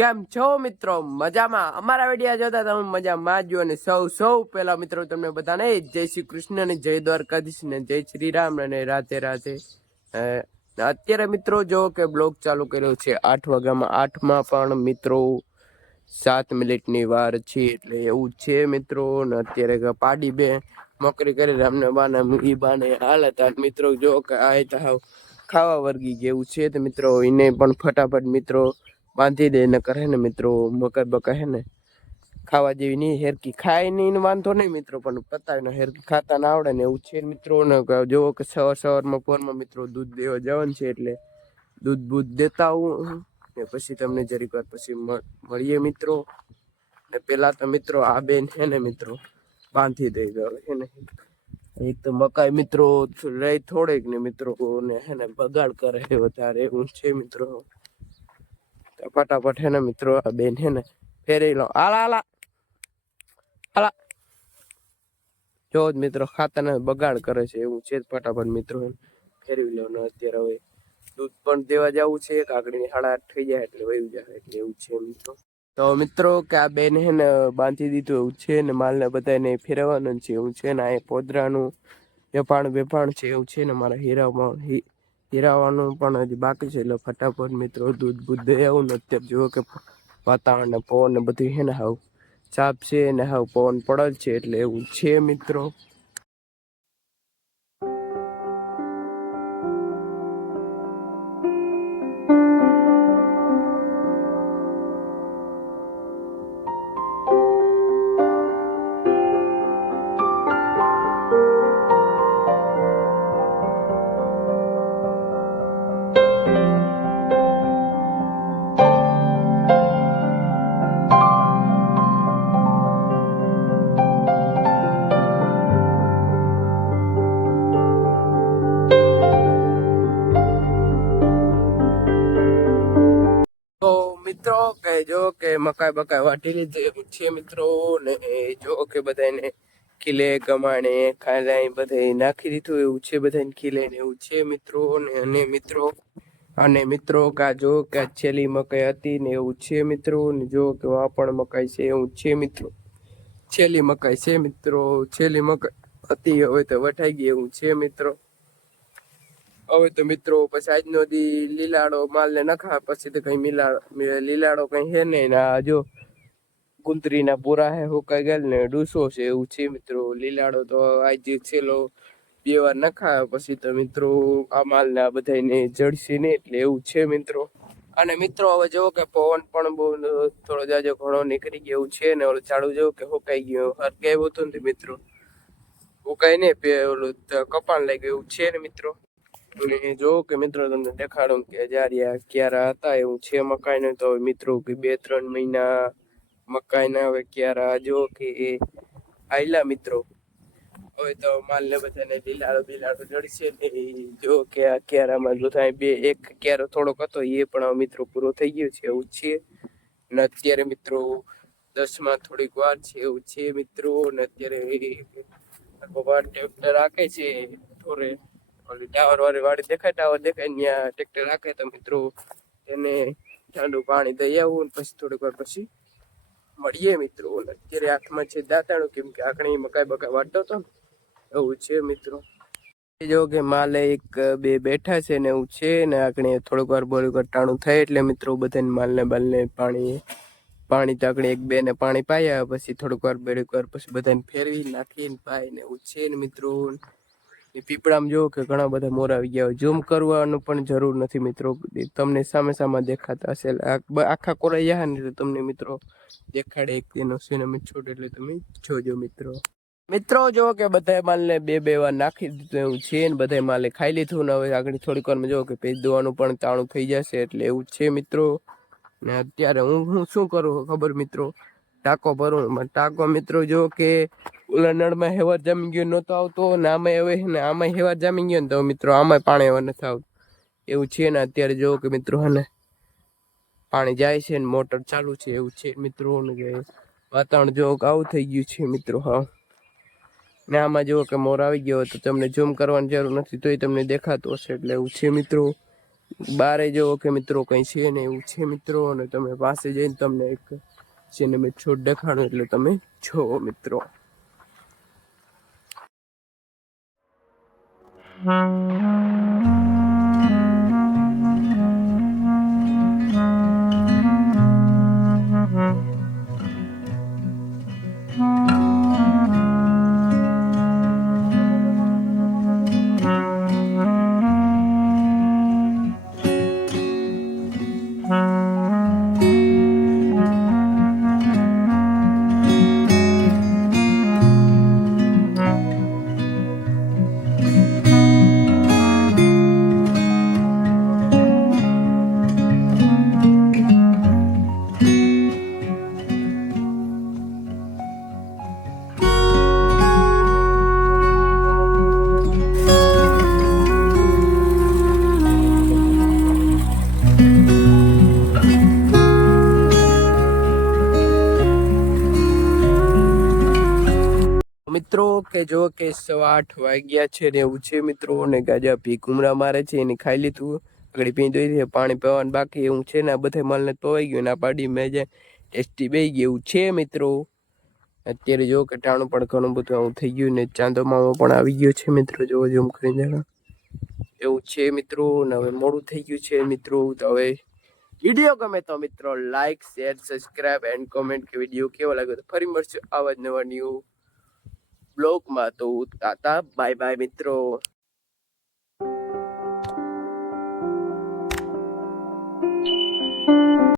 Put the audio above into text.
કેમ છો મિત્રો? મજામાં? અમારા વિડીયો જોતા તમે મજામાં જ. અને સૌ પહેલા મિત્રો તમને બધાને જય શ્રી કૃષ્ણ અને જય દ્વારકાધીશ ને જય શ્રી રામ અને રાધે રાધે. અત્યારે મિત્રો જો કે બ્લોગ ચાલુ કર્યો છે 8 વાગ્યામાં. 8માં પણ મિત્રો 7 મિનિટની વાર છે, એટલે એવું છે મિત્રો. ને અત્યારે પાડી બે નોકરી કરી રામને બાને ઈ બાને હાલત મિત્રો જો કે આ ખાવા વર્ગી જેવું છે. તો મિત્રો એને પણ ફટાફટ મિત્રો બાંધી દે ને કરે ને મિત્રો મકાઈ બકા હે ને ખાવા જેવી નહીં, હેરકી ખાય નહીં વાંધો નહીં મિત્રો, પણ પતાવીને હેરકી ખાતા ના આવડે ને એવું છે મિત્રો. ને જોવો કે સવારમાં પોરમાં મિત્રો દૂધ દેવા જવાનું છે, એટલે દૂધ બૂધ દેતા આવું ને પછી તમને જરીક વાર પછી મળીએ મિત્રો. ને પેલા તો મિત્રો આ બેન હે ને મિત્રો બાંધી દઈ ગયો હે ને. એક તો મકાઈ મિત્રો રહી થોડીક ને મિત્રો ને હે ને બગાડ કરે વધારે એવું છે મિત્રો. ફટાફટ હે ને મિત્રો આ બેન હે ને ફેરી લો. આલા આલા આલા જો જ મિત્રો ખાતા ને બગાડ કરે છે એવું છે. ફટાફટ મિત્રો ફેરવી લો ને અત્યારે હવે દૂધ પણ દેવા જવું છે. કાકડીની 8:30 થઈ જાય એટલે વયું જાય, એટલે એવું છે મિત્રો. તો મિત્રો કે આ બેન હે ને બાંધી દીધું એવું છે ને માલને બધાને ફેરવવાનું છે એવું છે ને. આ પોદરાનું વેપાણ છે એવું છે ને. મારા હીરાવાનું પણ હજી બાકી છે, એટલે ફટાફટ મિત્રો દૂધ બૂધ દઈ આવું ને. અત્યારે જુઓ કે વાતાવરણ ને પવન ને બધું હે ને હાવ સાપ છે ને હાવ પવન પડલ છે, એટલે એવું છે મિત્રો. મિત્રો કે જો કે મકાઈ બકાઈ વાટી લીધી એવું છે મિત્રો. ને જો કે બધાને ખીલે ગમાણે ખાઈ બધે નાખી દીધું એવું છે, બધાને ખીલે ને એવું છે મિત્રો. ને અને મિત્રો કા જો કે છેલ્લી મકાઈ હતી ને એવું છે મિત્રો. ને જો કે આ પણ મકાઈ છે એવું છે મિત્રો. છેલ્લી મકાઈ છે મિત્રો, છેલ્લી મકાઈ હતી હવે તો વટાઈ ગઈ એવું છે મિત્રો. હવે તો મિત્રો પછી આજનો દી લીલાડો માલ ને નખા પછી તો કઈ લીલાડો કઈ હે નહીં. ના જો ગુંતરીના પૂરા હે હુકાઈ ગયેલ ને ડૂસો છે એવું છે મિત્રો. લીલાડો તો આજે છેલ્લો 2 વાર નખા પછી તો મિત્રો આ માલ ને આ બધાને જડશે ને, એટલે એવું છે મિત્રો. અને મિત્રો હવે જો કે પવન પણ બહુ થોડો જાજો ઘણો નીકળી ગયો એવું છે ને. ઓલું ઝાડું જો કે હુકાઈ ગયું હરગાયું હતું ને મિત્રો હુકાઈ ને ઓલું કપાણ લઈ ગયું એવું છે ને મિત્રો. અને જો કે મિત્રો તમને દેખાડું કે જારિયા ક્યારા હતા એવું છે મકાઈ ને. તો મિત્રો કે 2-3 મહિના મકાઈ ના હવે ક્યારા જો કે આયલા મિત્રો. હવે તો માલ ને બધાને લીલાડો જડશે ને. જો કે આ ક્યારામાં બધા એક ક્યારો થોડોક હતો એ પણ મિત્રો પૂરો થઈ ગયો છે એવું છે ને. અત્યારે મિત્રો 10માં થોડીક વાર છે એવું છે મિત્રો. ને અત્યારે ભગવાન ટ્રેક્ટર રાખે છે થોડે ટાવર વાળી દેખાય, ટાવર દેખાય ત્યાં ટ્રેક્ટર રાખે તો મિત્રો તેને ઠંડુ પાણી દઈ આવું ને પછી થોડીક વાર પછી મળીએ મિત્રો. અત્યારે હાથમાં છે દાંતાણું, કેમ કે આકણી મકાઈ બકાઈ વાટતો હતો ને એવું છે મિત્રો. જો કે માલે 1-2 બેઠા છે ને એવું છે ને. આકણી થોડીક વાર બોલી ટાણું થાય એટલે મિત્રો બધાને માલને બાલને પાણી તો આકણી 1-2 ને પાણી પાયા પછી થોડીક વાર બેડીક વાર પછી બધાને ફેરવી નાખીને પાય ને એવું છે ને મિત્રો. પીપળામાં જો કે ઘણા બધા મોર આવી ગયા. ઝૂમ કરવાનું પણ જરૂર નથી મિત્રો, તમને સામે દેખાતા હશે. આખા કોરાઈ જાય ને તો તમને મિત્રો દેખાડે એક એનો સિનેમેટ છોડ, એટલે તમે જોજો મિત્રો. મિત્રો જો કે બધા માલને 2-2 વાર નાખી દીધું એવું છે ને. બધા માલે ખાઈ લીધું ને હવે આગળ થોડીક વારમાં જો કે પેજ દોવાનું પણ તાણું થઈ જશે, એટલે એવું છે મિત્રો. ને અત્યારે હું શું કરું ખબર મિત્રો, ટાંકો ભરું. ટાંકો મિત્રો જો કે ઓલા નળમાં હેવાર જામી ગયો નહોતો આવતો ને આમાં હવે ને આમાં હેવાર જામી ગયો ને તો મિત્રો આમાં પાણી હવે નથી આવતું એવું છે ને. અત્યારે જો કે મિત્રો હે ને પાણી જાય છે ને મોટર ચાલુ છે એવું છે મિત્રો. ને વાતાવરણ જો આવું થઈ ગયું છે મિત્રો. હા ને આમાં જો કે મોર આવી ગયો તો તમને ઝૂમ કરવાની જરૂર નથી, તોય તમને દેખાતો હશે, એટલે એવું છે મિત્રો. બારે જેવો કે મિત્રો કઈ છે ને એવું છે મિત્રો, અને તમે પાસે જઈને તમને એક છે ને મેં છોડ દેખાડું એટલે તમે જોવો મિત્રો. મિત્રો કે જો કે 8:15 વાગ્યા છે ને એવું છે મિત્રો, ને ગાજા પી ઘુમરા મારે છે એને ખાઈ લીધું, આગળ પી દઈ પાણી પીવાનું બાકી એવું છે ને, આ બધા માલને તોવાઈ ગયું ને આ પાડી મેં જે ટેસ્ટી બેઈ ગયું છે મિત્રો. અત્યારે જો કે ટાણું પણ ઘણું બધું આવું થઈ ગયું ને, ચાંદો મામો પણ આવી ગયો છે મિત્રો, જો જોમ કરીને જણા એવું છે મિત્રો. ને હવે મોડું થઈ ગયું છે મિત્રો, તો હવે વિડીયો ગમે તો મિત્રો like share subscribe and comment કે વિડીયો કેવો લાગ્યો તો ફરી મળશું આવા જ નવા ન્યૂ બ્લોગમાં. તો તાતા બાય બાય મિત્રો.